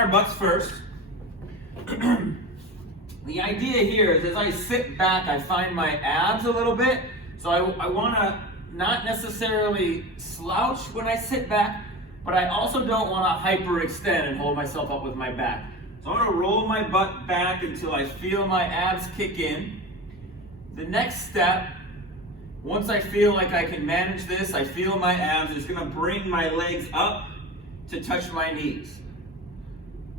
Our butts first. The idea here is as I sit back, I find my abs a little bit. So I want to not necessarily slouch when I sit back, but I also don't want to hyperextend and hold myself up with my back. So I'm going to roll my butt back until I feel my abs kick in. The next step, once I feel like I can manage this, I feel my abs, it's going to bring my legs up to touch my knees.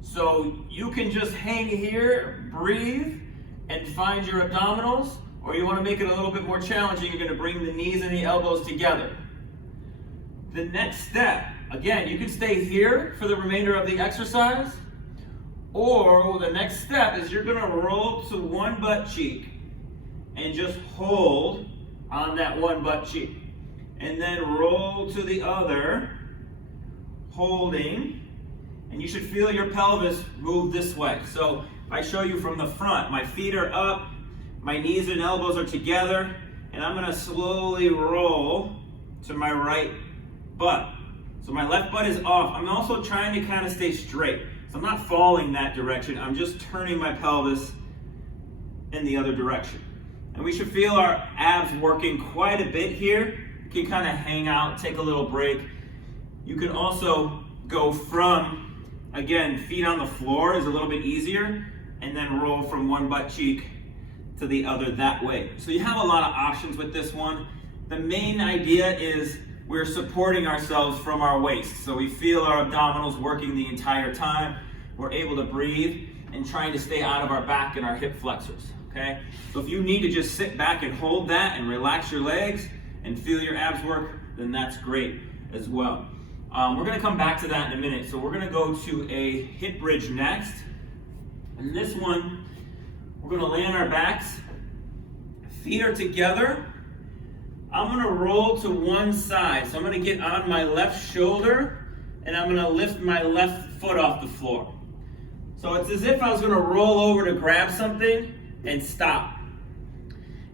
So you can just hang here, breathe, and find your abdominals, or you want to make it a little bit more challenging, you're going to bring the knees and the elbows together. The next step, again, you can stay here for the remainder of the exercise, or the next step is you're going to roll to one butt cheek and just hold on that one butt cheek. And then roll to the other, holding. And you should feel your pelvis move this way. So if I show you from the front, my feet are up, my knees and elbows are together, and I'm gonna slowly roll to my right butt. So my left butt is off. I'm also trying to kind of stay straight. So I'm not falling that direction, I'm just turning my pelvis in the other direction. And we should feel our abs working quite a bit here. You can kind of hang out, take a little break. You can also go from, again, feet on the floor is a little bit easier, and then roll from one butt cheek to the other that way. So you have a lot of options with this one. The main idea is we're supporting ourselves from our waist. So we feel our abdominals working the entire time. We're able to breathe and trying to stay out of our back and our hip flexors, okay? So if you need to just sit back and hold that and relax your legs and feel your abs work, then that's great as well. We're going to come back to that in a minute. So we're going to go to a hip bridge next. And this one, we're going to lay on our backs. Feet are together. I'm going to roll to one side. So I'm going to get on my left shoulder and I'm going to lift my left foot off the floor. So it's as if I was going to roll over to grab something and stop.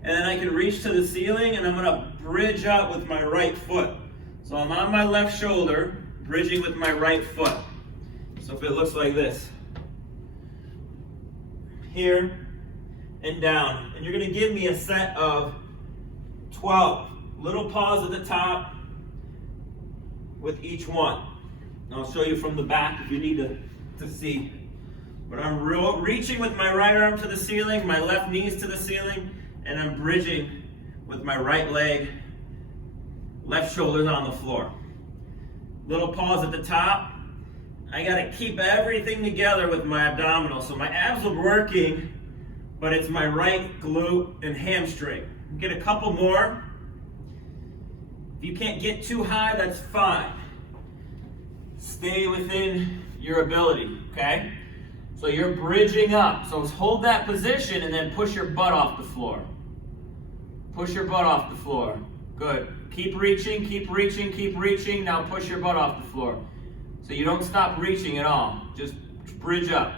And then I can reach to the ceiling and I'm going to bridge up with my right foot. So I'm on my left shoulder, bridging with my right foot. So if it looks like this. Here and down. And you're going to give me a set of 12. Little pause at the top with each one. And I'll show you from the back if you need to see. But I'm reaching with my right arm to the ceiling, my left knees to the ceiling, and I'm bridging with my right leg. Left shoulder's on the floor. Little pause at the top. I gotta keep everything together with my abdominals. So my abs are working, but it's my right glute and hamstring. Get a couple more. If you can't get too high, that's fine. Stay within your ability, okay? So you're bridging up. So hold that position and then push your butt off the floor. Push your butt off the floor. Good. Keep reaching, keep reaching, keep reaching. Now push your butt off the floor. So you don't stop reaching at all. Just bridge up.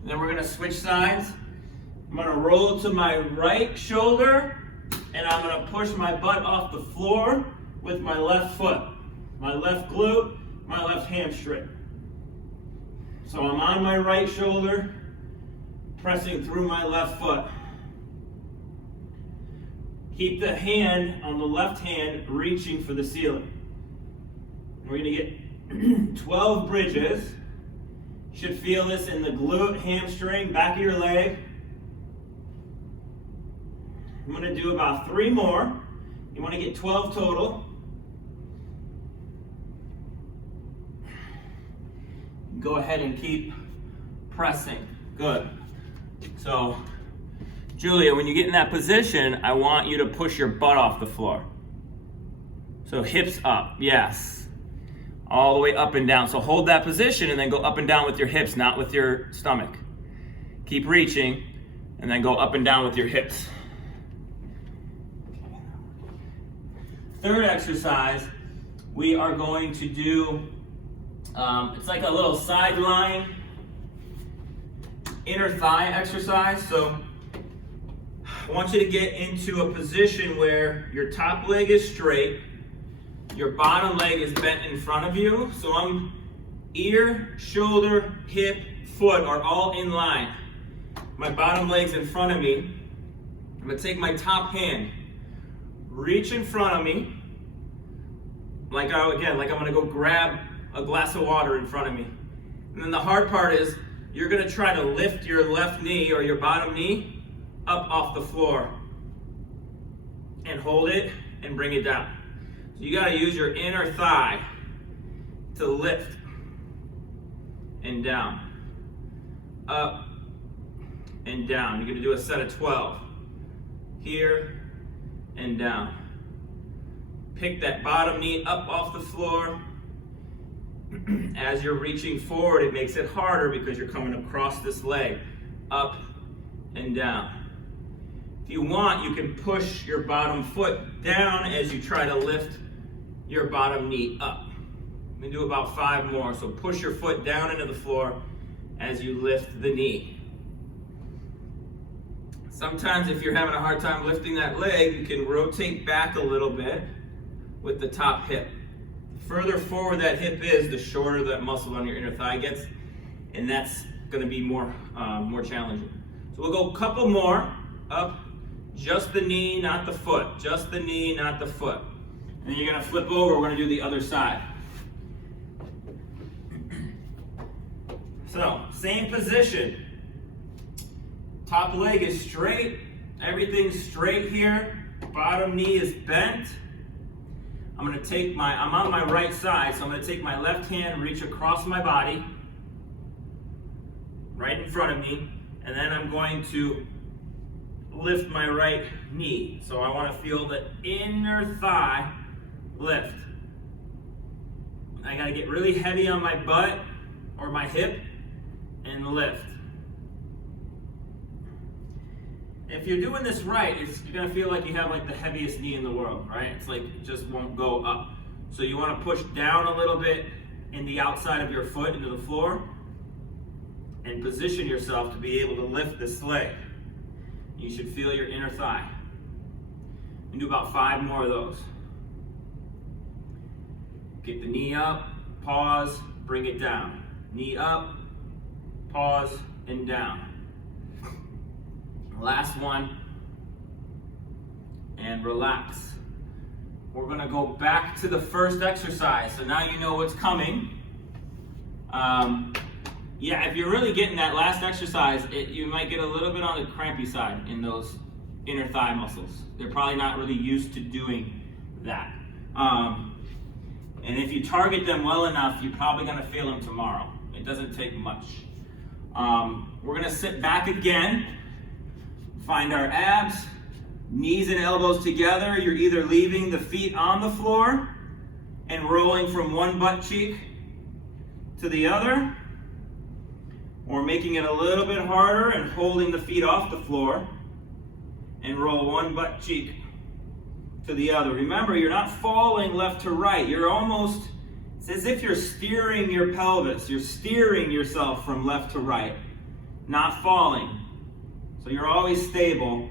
And then we're going to switch sides. I'm going to roll to my right shoulder and I'm going to push my butt off the floor with my left foot. My left glute, my left hamstring. So I'm on my right shoulder, pressing through my left foot. Keep the hand on the left hand reaching for the ceiling. We're going to get 12 bridges. You should feel this in the glute, hamstring, back of your leg. I'm going to do about 3 more. You want to get 12 total. Go ahead and keep pressing. Good. So, Julia, when you get in that position, I want you to push your butt off the floor. So hips up, yes. All the way up and down. So hold that position and then go up and down with your hips, not with your stomach. Keep reaching and then go up and down with your hips. Third exercise, we are going to do, it's like a little sideline inner thigh exercise. So I want you to get into a position where your top leg is straight, your bottom leg is bent in front of you. So I'm Ear, shoulder, hip, foot are all in line. My bottom leg's in front of me. I'm gonna take my top hand, reach in front of me, like I'm gonna go grab a glass of water in front of me. And then the hard part is, you're gonna try to lift your left knee or your bottom knee up off the floor and hold it and bring it down. So you gotta use your inner thigh to lift and down, up and down. You're gonna do a set of 12. Here and down. Pick that bottom knee up off the floor. As you're reaching forward, it makes it harder because you're coming across this leg, up and down. If you want, you can push your bottom foot down as you try to lift your bottom knee up. I'm gonna do about 5 more. So push your foot down into the floor as you lift the knee. Sometimes if you're having a hard time lifting that leg, you can rotate back a little bit with the top hip. The further forward that hip is, the shorter that muscle on your inner thigh gets, and that's gonna be more challenging. So we'll go a couple more, up, just the knee, not the foot, just the knee, not the foot. And then you're gonna flip over, we're gonna do the other side. So, same position. Top leg is straight, everything's straight here, bottom knee is bent. I'm on my right side, so I'm gonna take my left hand, reach across my body, right in front of me, and then I'm going to lift my right knee. So I wanna feel the inner thigh lift. I gotta get really heavy on my butt or my hip and lift. If you're doing this right, you're gonna feel like you have like the heaviest knee in the world, right? It's like it just won't go up. So you wanna push down a little bit in the outside of your foot into the floor and position yourself to be able to lift this leg. You should feel your inner thigh. And do about 5 more of those. Get the knee up, pause, bring it down. Knee up, pause, and down. Last one, and relax. We're gonna go back to the first exercise. So now you know what's coming. Yeah, if you're really getting that last exercise, you might get a little bit on the crampy side in those inner thigh muscles. They're probably not really used to doing that. And if you target them well enough, you're probably gonna feel them tomorrow. It doesn't take much. We're gonna sit back again. Find our abs, knees and elbows together. You're either leaving the feet on the floor and rolling from one butt cheek to the other, or making it a little bit harder and holding the feet off the floor and roll one butt cheek to the other. Remember, you're not falling left to right. It's as if you're steering your pelvis. You're steering yourself from left to right, not falling. So you're always stable.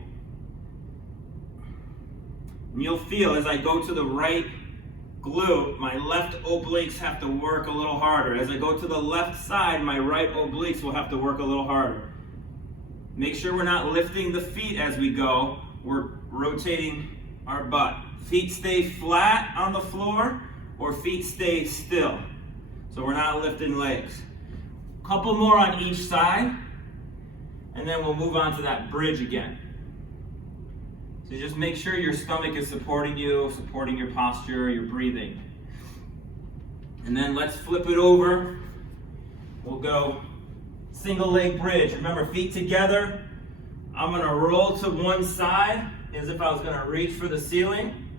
And you'll feel as I go to the right glute, my left obliques have to work a little harder. As I go to the left side, my right obliques will have to work a little harder. Make sure we're not lifting the feet as we go. We're rotating our butt. Feet stay flat on the floor or feet stay still. So we're not lifting legs. Couple more on each side. And then we'll move on to that bridge again. So just make sure your stomach is supporting you, supporting your posture, your breathing. And then let's flip it over. We'll go single leg bridge. Remember, feet together. I'm gonna roll to one side as if I was gonna reach for the ceiling.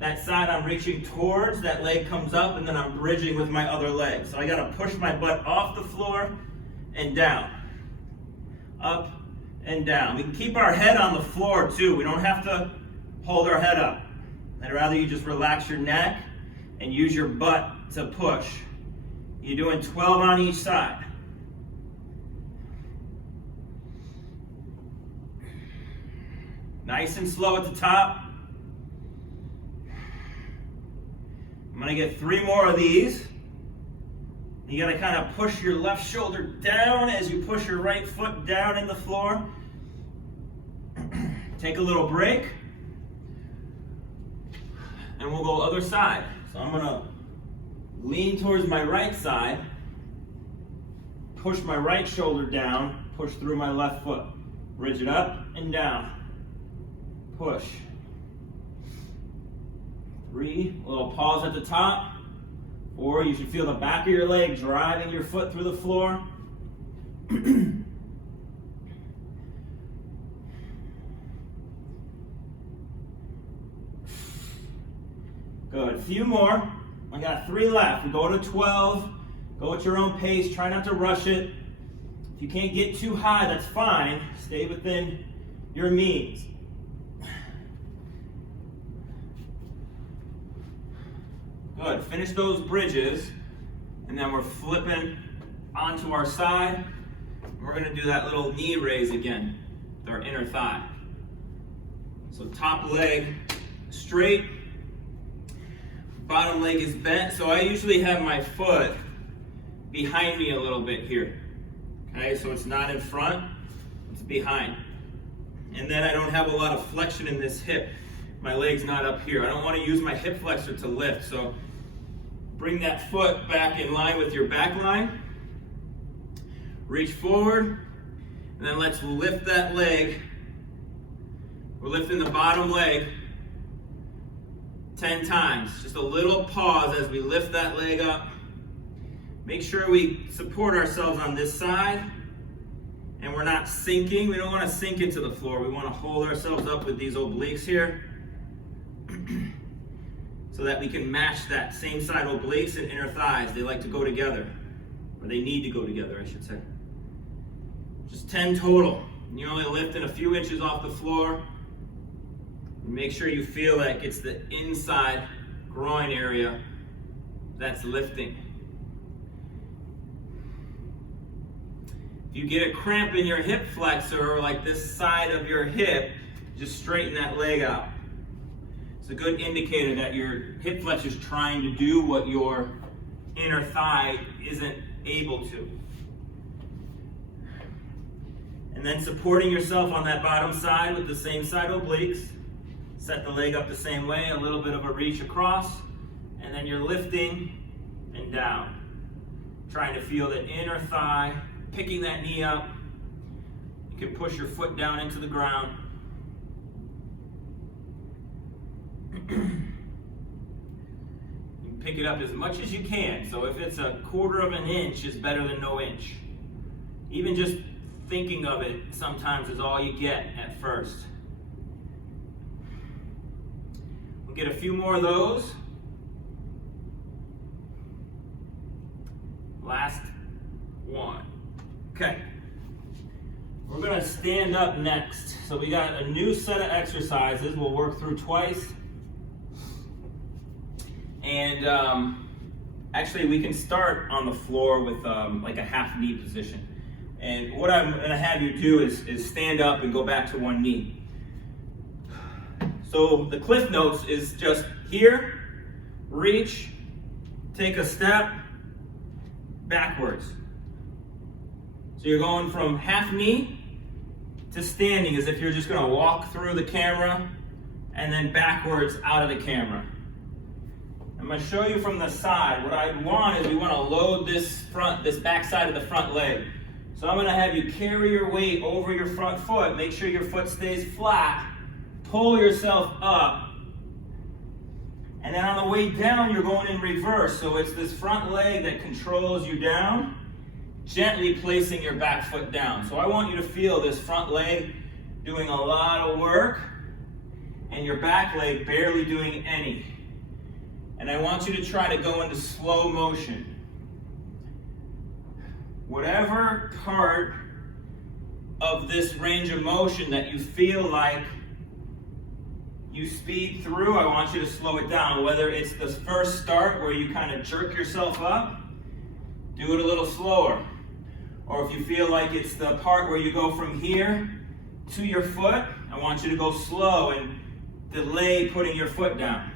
That side I'm reaching towards, that leg comes up, and then I'm bridging with my other leg. So I gotta push my butt off the floor and down. Up and down. We can keep our head on the floor too. We don't have to hold our head up. I'd rather you just relax your neck and use your butt to push. You're doing 12 on each side. Nice and slow at the top. I'm gonna get 3 more of these. You gotta kind of push your left shoulder down as you push your right foot down in the floor. Take a little break. And we'll go other side. So I'm gonna lean towards my right side, push my right shoulder down, push through my left foot. Bridge it up and down. Push. 3, a little pause at the top. 4, you should feel the back of your leg driving your foot through the floor. Good. A few more. I got 3 left. We go to 12. Go at your own pace. Try not to rush it. If you can't get too high, that's fine. Stay within your means. Good. Finish those bridges, and then we're flipping onto our side. We're going to do that little knee raise again with our inner thigh. So top leg straight, bottom leg is bent. So I usually have my foot behind me a little bit here. Okay, so it's not in front, it's behind. And then I don't have a lot of flexion in this hip. My leg's not up here. I don't want to use my hip flexor to lift, so bring that foot back in line with your back line. Reach forward, and then let's lift that leg. We're lifting the bottom leg 10 times. Just a little pause as we lift that leg up. Make sure we support ourselves on this side, and we're not sinking. We don't want to sink into the floor. We want to hold ourselves up with these obliques here so that we can match that same side obliques and inner thighs. They like to go together, or they need to go together, I should say. Just 10 total. You're only lifting a few inches off the floor. Make sure you feel like it's the inside groin area that's lifting. If you get a cramp in your hip flexor, or like this side of your hip, just straighten that leg out. It's a good indicator that your hip flexor is trying to do what your inner thigh isn't able to. And then supporting yourself on that bottom side with the same side obliques. Set the leg up the same way, a little bit of a reach across, and then you're lifting and down. Trying to feel the inner thigh, picking that knee up. You can push your foot down into the ground. You can pick it up as much as you can. So if it's a 1/4 of an inch, it's better than no inch. Even just thinking of it sometimes is all you get at first. We'll get a few more of those. Last one. Okay. We're going to stand up next. So we got a new set of exercises we'll work through twice. And actually we can start on the floor with like a half knee position. And what I'm going to have you do is stand up and go back to one knee. So the Cliff Notes is just here, reach, take a step, backwards. So you're going from half knee to standing as if you're just going to walk through the camera and then backwards out of the camera. I'm going to show you from the side. What I want is we want to load this back side of the front leg. So I'm going to have you carry your weight over your front foot. Make sure your foot stays flat. Pull yourself up. And then on the way down, you're going in reverse. So it's this front leg that controls you down, gently placing your back foot down. So I want you to feel this front leg doing a lot of work and your back leg barely doing any. And I want you to try to go into slow motion. Whatever part of this range of motion that you feel like you speed through, I want you to slow it down. Whether it's the first start where you kind of jerk yourself up, do it a little slower. Or if you feel like it's the part where you go from here to your foot, I want you to go slow and delay putting your foot down.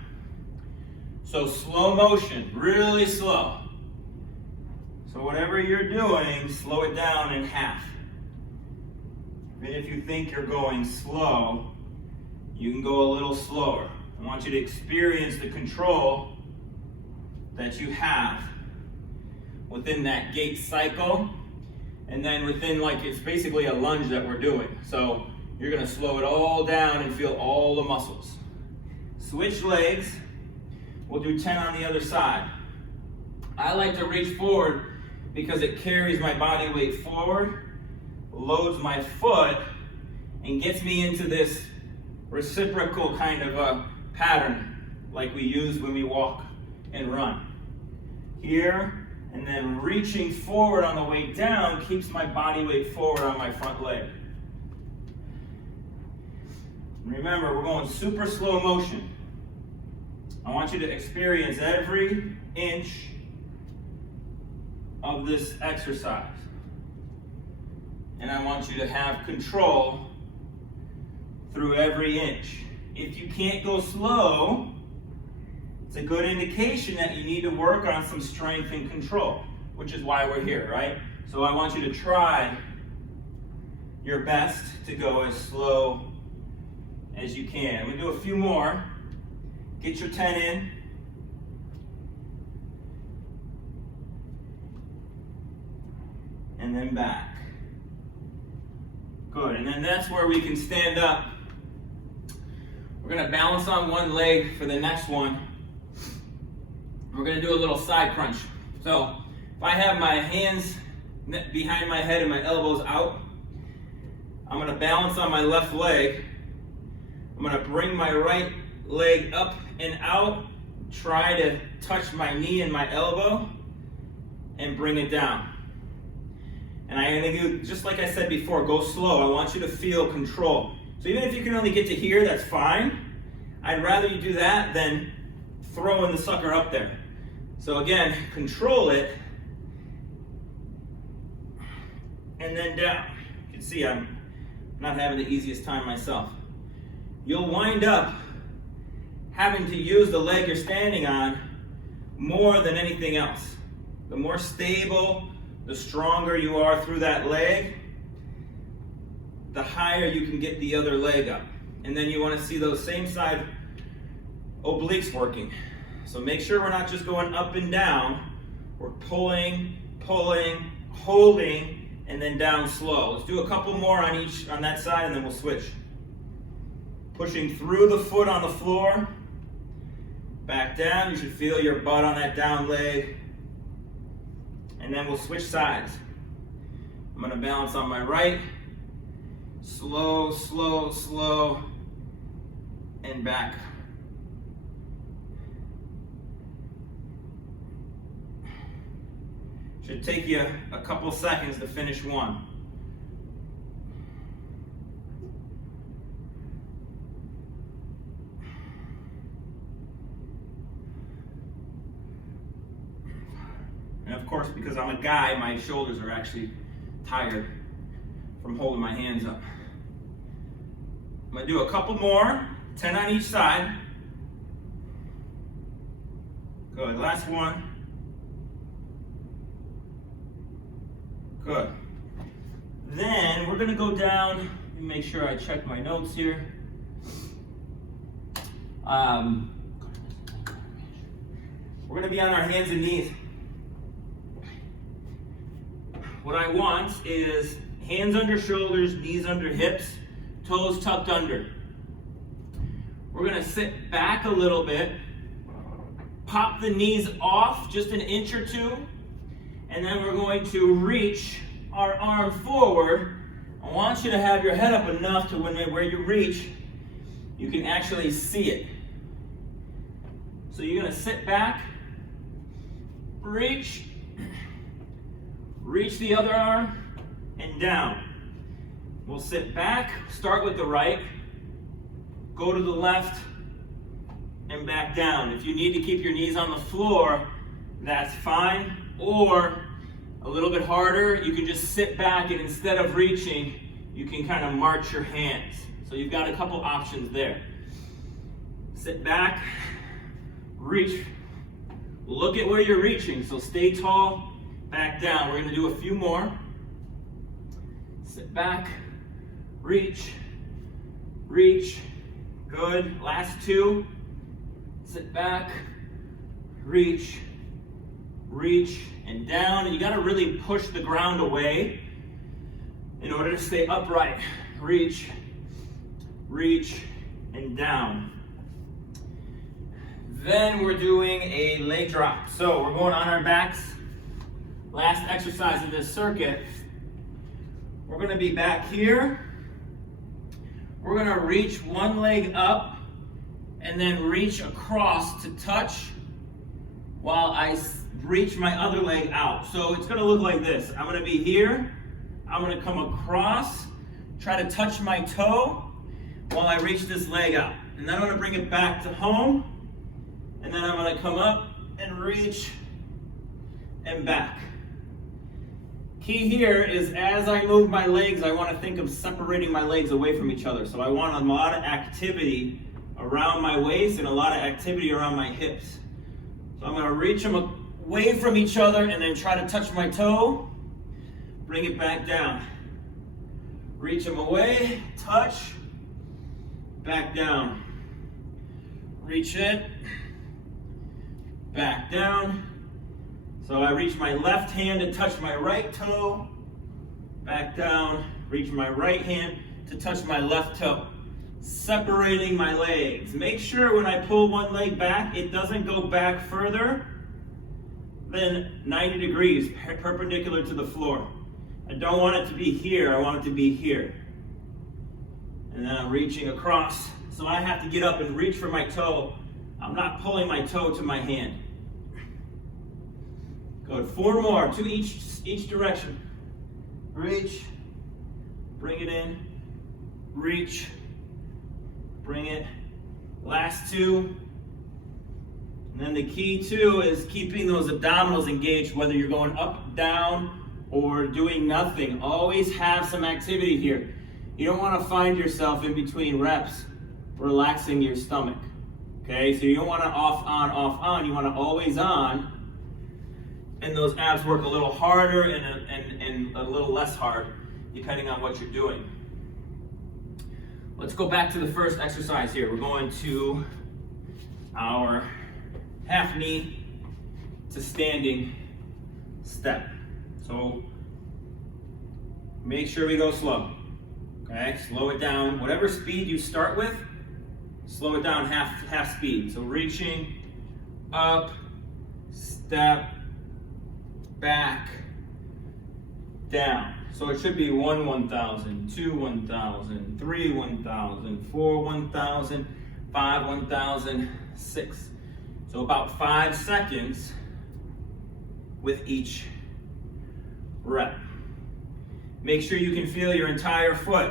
So slow motion, really slow. So So whatever you're doing, slow it down in half. Even if you think you're going slow, you can go a little slower. I want you to experience the control that you have within that gait cycle, and then within, like, it's basically a lunge that we're doing. So you're gonna slow it all down and feel all the muscles. Switch legs. We'll do 10 on the other side. I like to reach forward because it carries my body weight forward, loads my foot, and gets me into this reciprocal kind of a pattern like we use when we walk and run. Here, and then reaching forward on the way down keeps my body weight forward on my front leg. Remember, we're going super slow motion. I want you to experience every inch of this exercise. And I want you to have control through every inch. If you can't go slow, it's a good indication that you need to work on some strength and control, which is why we're here, right? So I want you to try your best to go as slow as you can. We'll do a few more. Get your 10 in. And then back. Good, and then that's where we can stand up. We're gonna balance on one leg for the next one. We're gonna do a little side crunch. So if I have my hands behind my head and my elbows out, I'm gonna balance on my left leg. I'm gonna bring my right leg up and out, try to touch my knee and my elbow, and bring it down. And I'm gonna do, just like I said before, go slow. I want you to feel control. So even if you can only get to here, that's fine. I'd rather you do that than throwing the sucker up there. So again, control it, and then down. You can see I'm not having the easiest time myself. You'll wind up having to use the leg you're standing on more than anything else. The more stable, the stronger you are through that leg, the higher you can get the other leg up. And then you want to see those same side obliques working. So make sure we're not just going up and down. We're pulling, pulling, holding, and then down slow. Let's do a couple more on that side, and then we'll switch. Pushing through the foot on the floor, back down. You should feel your butt on that down leg. And then we'll switch sides. I'm gonna balance on my right. Slow, slow, slow, and back. Should take you a couple seconds to finish one. And of course, because I'm a guy, my shoulders are actually tired from holding my hands up. I'm gonna do a couple more, 10 on each side. Good, last one. Good. Then we're gonna go down, let me make sure I check my notes here. We're gonna be on our hands and knees. What I want is hands under shoulders, knees under hips, toes tucked under. We're gonna sit back a little bit, pop the knees off just an inch or two, and then we're going to reach our arm forward. I want you to have your head up enough to where you reach, you can actually see it. So you're gonna sit back, reach the other arm, and down. We'll sit back, start with the right, go to the left, and back down. If you need to keep your knees on the floor, that's fine. Or a little bit harder, you can just sit back, and instead of reaching, you can kind of march your hands. So you've got a couple options there. Sit back, reach. Look at where you're reaching, so stay tall back down. We're gonna do a few more. Sit back, reach, reach, good. Last two. Sit back, reach, reach, and down. And you gotta really push the ground away in order to stay upright. Reach, reach, and down. Then we're doing a leg drop. So we're going on our backs. Last exercise of this circuit. We're gonna be back here. We're gonna reach one leg up and then reach across to touch while I reach my other leg out. So it's gonna look like this. I'm gonna be here. I'm gonna come across, try to touch my toe while I reach this leg out. And then I'm gonna bring it back to home. And then I'm gonna come up and reach and back. Key here is as I move my legs, I wanna think of separating my legs away from each other. So I want a lot of activity around my waist and a lot of activity around my hips. So I'm gonna reach them away from each other and then try to touch my toe, bring it back down. Reach them away, touch, back down. Reach it, back down. So I reach my left hand to touch my right toe, back down, reach my right hand to touch my left toe. Separating my legs. Make sure when I pull one leg back, it doesn't go back further than 90 degrees, perpendicular to the floor. I don't want it to be here, I want it to be here. And then I'm reaching across. So I have to get up and reach for my toe. I'm not pulling my toe to my hand. Good, 4 more, to each direction. Reach, bring it in, reach, bring it. Last 2. And then the key too is keeping those abdominals engaged, whether you're going up, down, or doing nothing. Always have some activity here. You don't want to find yourself in between reps relaxing your stomach. Okay, so you don't want to off, on. You want to always on. And those abs work a little harder and a little less hard, depending on what you're doing. Let's go back to the first exercise here. We're going to our half knee to standing step. So make sure we go slow. Okay, slow it down. Whatever speed you start with, slow it down half speed. So reaching up, step, back, down. So it should be 1, 1,000, 2, 1,000, 3, 1,000, 4, 1,000, 5, 1,000, 6. So about 5 seconds with each rep. Make sure you can feel your entire foot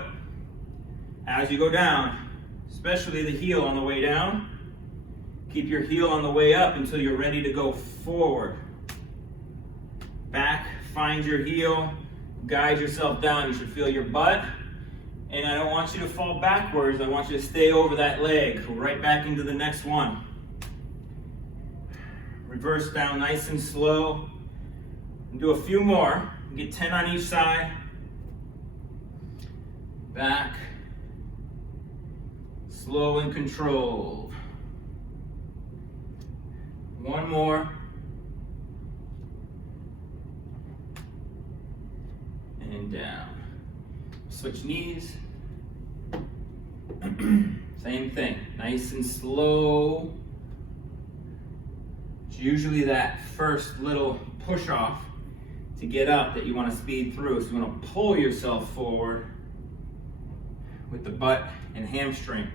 as you go down, especially the heel on the way down. Keep your heel on the way up until you're ready to go forward. Back, find your heel, guide yourself down. You should feel your butt. And I don't want you to fall backwards. I want you to stay over that leg, right back into the next one. Reverse down nice and slow. And do a few more. Get 10 on each side. Back. Slow and controlled. 1 more. And down. Switch knees. Same thing. Nice and slow. It's usually that first little push off to get up that you want to speed through. So you want to pull yourself forward with the butt and hamstring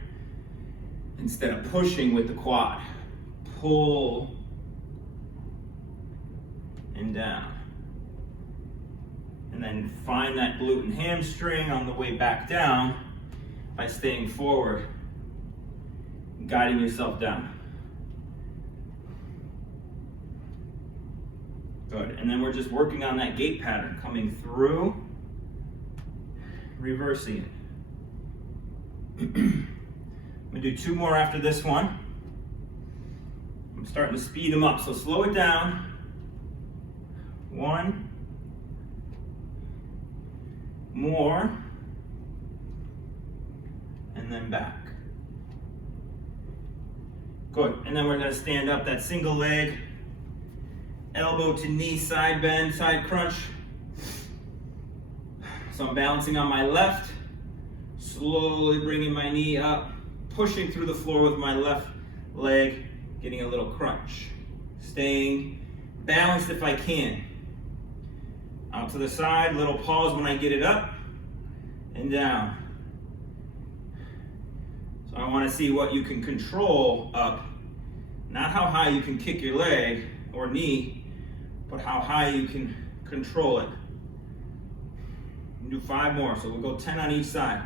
instead of pushing with the quad. Pull and down. And then find that glute and hamstring on the way back down by staying forward, guiding yourself down. Good, and then we're just working on that gait pattern, coming through, reversing it. I'm gonna do 2 more after this one. I'm starting to speed them up, so slow it down. One more, and then back. Good, and then we're gonna stand up that single leg, elbow to knee, side bend, side crunch. So I'm balancing on my left, slowly bringing my knee up, pushing through the floor with my left leg, getting a little crunch. Staying balanced if I can. Out to the side, little pause when I get it up and down. So I want to see what you can control up, not how high you can kick your leg or knee, but how high you can control it. Do 5 more, so we'll go 10 on each side.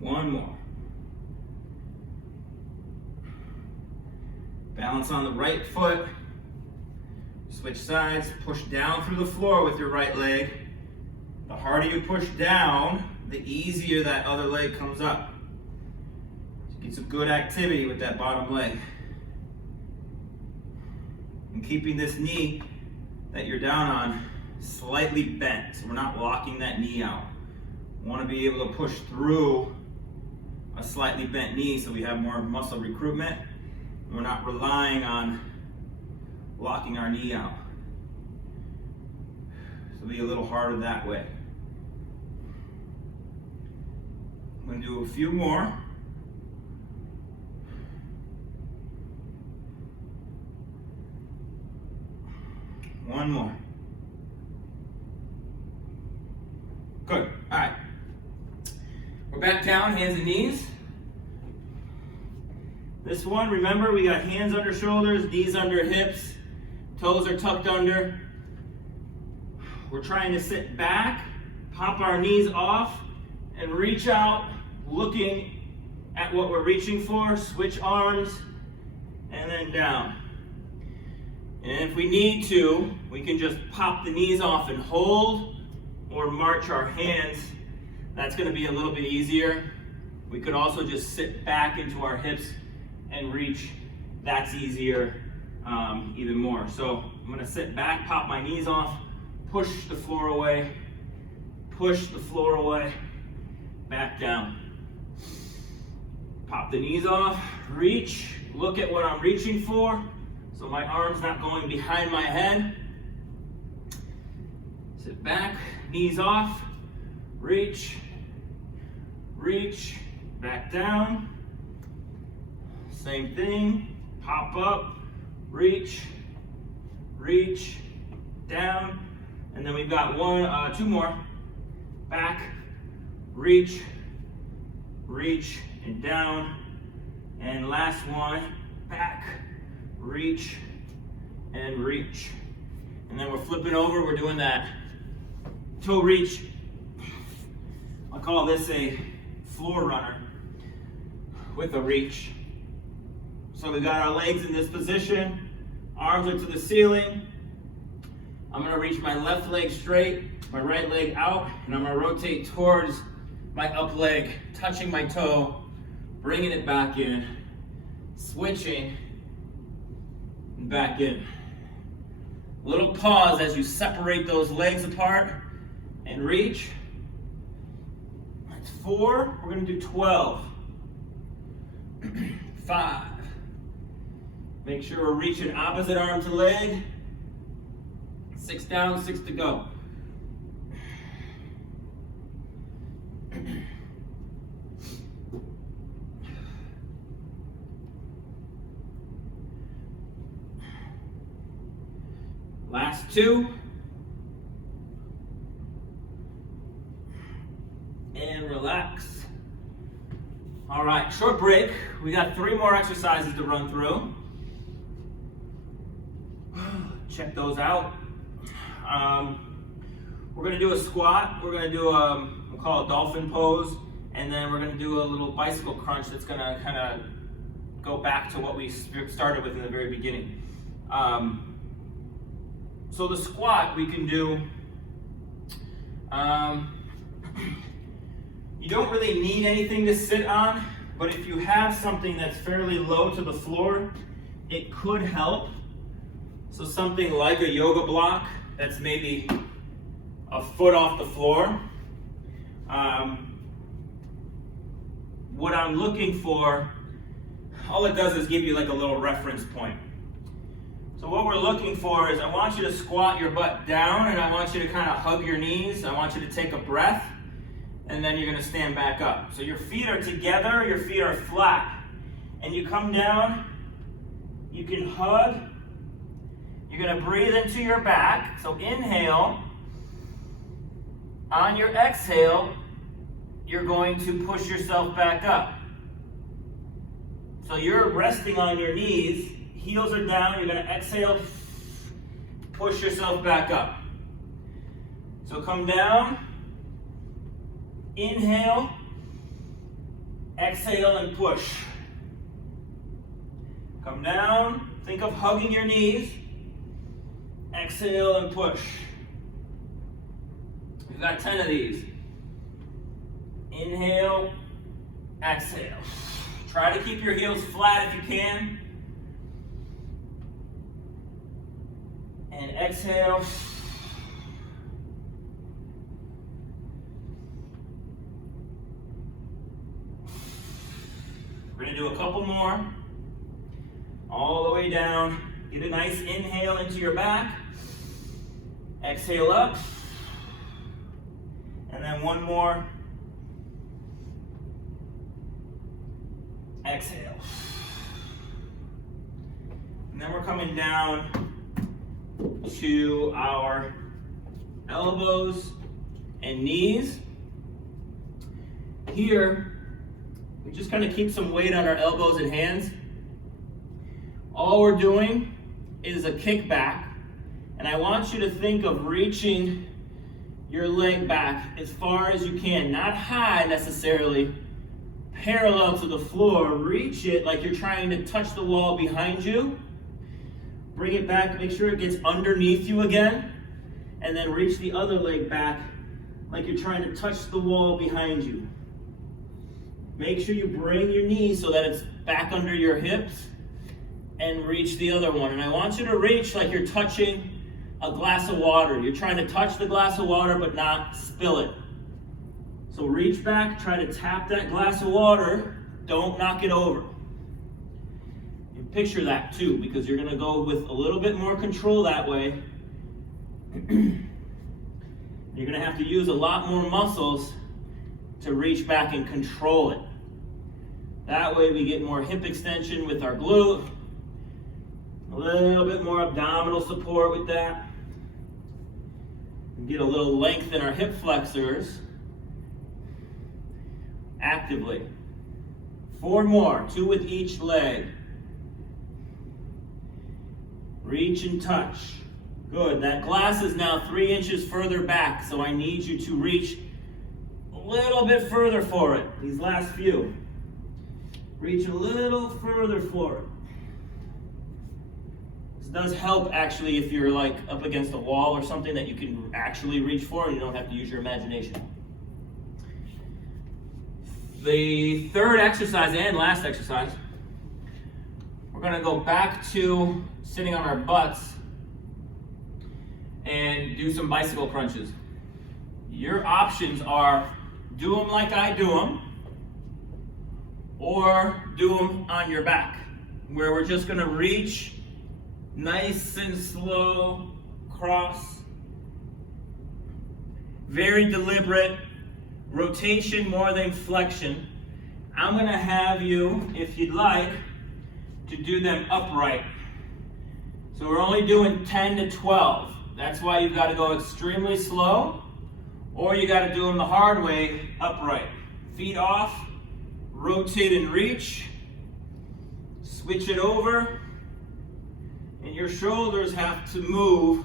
One more. Balance on the right foot. Switch sides, push down through the floor with your right leg. The harder you push down, the easier that other leg comes up. Get some good activity with that bottom leg. And keeping this knee that you're down on slightly bent, so we're not locking that knee out. We want to be able to push through a slightly bent knee so we have more muscle recruitment. And we're not relying on locking our knee out. So it'll be a little harder that way. I'm going to do a few more. One more. Good. All right. We're back down, hands and knees. This one, remember, we got hands under shoulders, knees under hips, toes are tucked under. We're trying to sit back, pop our knees off, and reach out, looking at what we're reaching for. Switch arms, and then down. And if we need to, we can just pop the knees off and hold, or march our hands. That's going to be a little bit easier. We could also just sit back into our hips and reach. That's easier even more. So I'm going to sit back, pop my knees off, push the floor away, back down. Pop the knees off, reach, look at what I'm reaching for. So my arm's not going behind my head. Sit back, knees off, reach, back down. Same thing, pop up, reach, down. And then we've got two more. Back, reach, and down. And last one, back, reach, and reach. And then we're flipping over, we're doing that toe reach. I call this a floor runner with a reach. So we got our legs in this position, arms are to the ceiling. I'm gonna reach my left leg straight, my right leg out, and I'm gonna rotate towards my up leg, touching my toe, bringing it back in, switching, and back in. Little pause as you separate those legs apart and reach. That's 4, we're gonna do 12. 5. Make sure we're reaching opposite arm to leg. 6 down, 6 to go. Last 2. And relax. All right, short break. We got 3 more exercises to run through. Check those out. We're gonna do a squat. We're gonna do we'll call it dolphin pose, and then we're gonna do a little bicycle crunch that's gonna kind of go back to what we started with in the very beginning. So the squat we can do, you don't really need anything to sit on, but if you have something that's fairly low to the floor, it could help. So something like a yoga block that's maybe a foot off the floor. What I'm looking for, all it does is give you like a little reference point. So what we're looking for is I want you to squat your butt down and I want you to kind of hug your knees. I want you to take a breath and then you're going to stand back up. So your feet are together, your feet are flat. And you come down, you can hug. You're going to breathe into your back. So inhale. On your exhale, you're going to push yourself back up. So you're resting on your knees, heels are down, you're going to exhale, push yourself back up. So come down, inhale, exhale and push. Come down, think of hugging your knees, exhale and push. We've got 10 of these. Inhale, exhale. Try to keep your heels flat if you can. And exhale. We're going to do a couple more. All the way down. Get a nice inhale into your back. Exhale up. And then one more. Exhale. And then we're coming down to our elbows and knees. Here, we just kind of keep some weight on our elbows and hands. All we're doing is a kickback, and I want you to think of reaching your leg back as far as you can, not high necessarily, parallel to the floor. Reach it like you're trying to touch the wall behind you. Bring it back, make sure it gets underneath you again, and then reach the other leg back like you're trying to touch the wall behind you. Make sure you bring your knees so that it's back under your hips and reach the other one. And I want you to reach like you're touching a glass of water. You're trying to touch the glass of water but not spill it. So reach back, try to tap that glass of water, don't knock it over. And picture that too, because you're going to go with a little bit more control that way. You're going to have to use a lot more muscles to reach back and control it. That way we get more hip extension with our glute, a little bit more abdominal support with that. We get a little length in our hip flexors. Actively. 4 more, 2 with each leg. Reach and touch. Good, that glass is now 3 inches further back, so I need you to reach a little bit further for it, these last few. Reach a little further for it. This does help actually if you're like up against a wall or something that you can actually reach for and you don't have to use your imagination. The third exercise and last exercise, we're going to go back to sitting on our butts and do some bicycle crunches. Your options are do them like I do them, or do them on your back, where we're just going to reach nice and slow, cross, very deliberate, rotation more than flexion. I'm going to have you, if you'd like, to do them upright. So we're only doing 10 to 12. That's why you've got to go extremely slow, or you got to do them the hard way, upright. Feet off, rotate and reach, switch it over, and your shoulders have to move,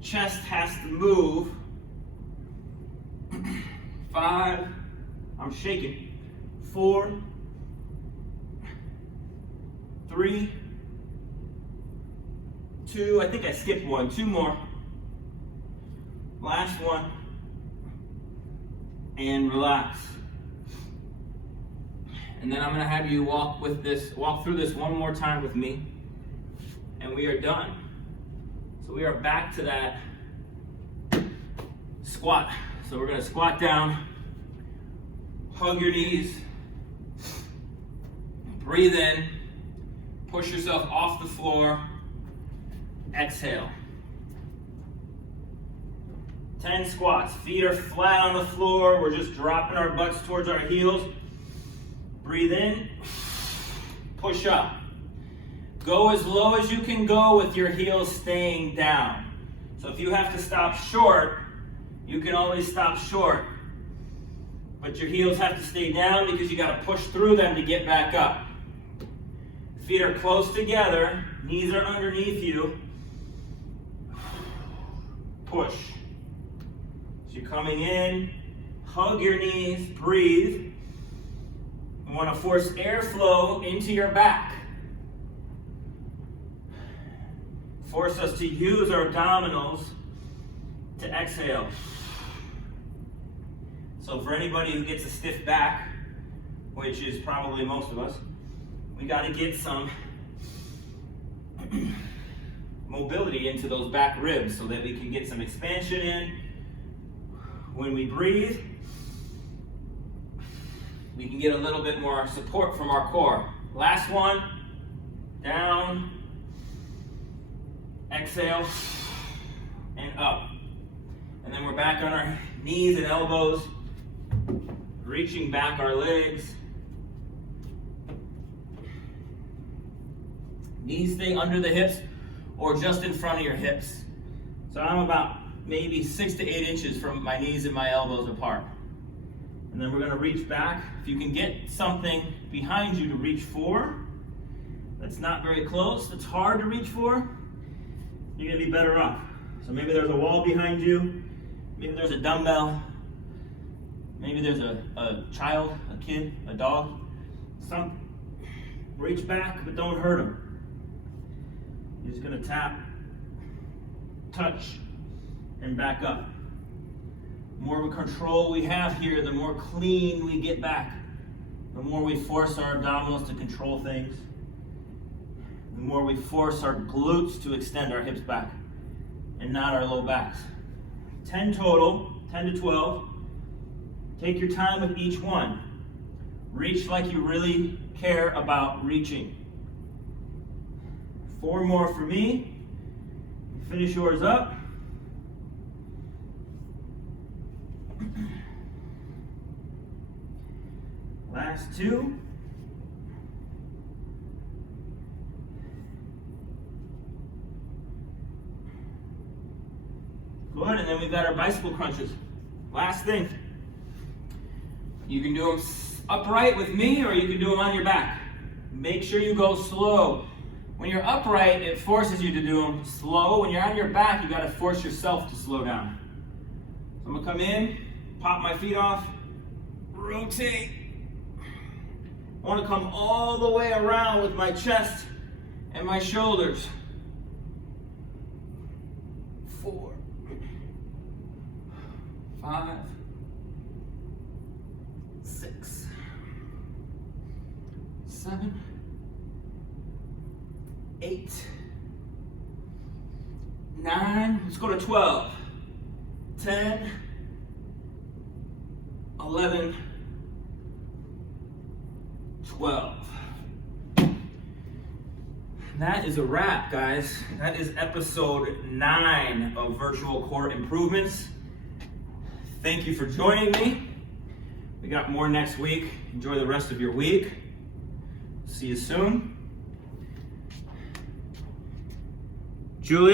chest has to move. 5, I'm shaking. 4, 3, 2, I think I skipped one, 2 more. Last one. And relax. And then I'm gonna have you walk through this one more time with me, and we are done. So we are back to that squat. So we're gonna squat down, hug your knees, breathe in, push yourself off the floor, exhale. 10 squats, feet are flat on the floor, we're just dropping our butts towards our heels. Breathe in, push up. Go as low as you can go with your heels staying down. So if you have to stop short, you can always stop short. But your heels have to stay down because you gotta push through them to get back up. Feet are close together, knees are underneath you. Push. So you're coming in, hug your knees, breathe. You want to force airflow into your back. Force us to use our abdominals to exhale. So for anybody who gets a stiff back, which is probably most of us, we got to get some mobility into those back ribs so that we can get some expansion in. When we breathe, we can get a little bit more support from our core. Last one, down, exhale, and up. And then we're back on our knees and elbows, reaching back our legs. Knees stay under the hips or just in front of your hips. So I'm about maybe 6 to 8 inches from my knees and my elbows apart. And then we're gonna reach back. If you can get something behind you to reach for, that's not very close, that's hard to reach for, you're gonna be better off. So maybe there's a wall behind you, maybe there's a dumbbell, maybe there's a child, a kid, a dog, something. Reach back, but don't hurt them. You're just gonna tap, touch, and back up. The more control we have here, the more clean we get back. The more we force our abdominals to control things, the more we force our glutes to extend our hips back and not our low backs. 10 total, 10 to 12. Take your time with each one. Reach like you really care about reaching. 4 more for me. Finish yours up. Last 2. Good, and then we've got our bicycle crunches. Last thing. You can do them upright with me, or you can do them on your back. Make sure you go slow. When you're upright, it forces you to do them slow. When you're on your back, you gotta force yourself to slow down. So I'm gonna come in, pop my feet off, rotate. I wanna come all the way around with my chest and my shoulders. 4, 5, 6, 7, 8, 9, let's go to 12, 10, 11, 12. That is a wrap, guys. That is episode 9 of Virtual Core Improvements. Thank you for joining me. We got more next week. Enjoy the rest of your week. See you soon. Julia?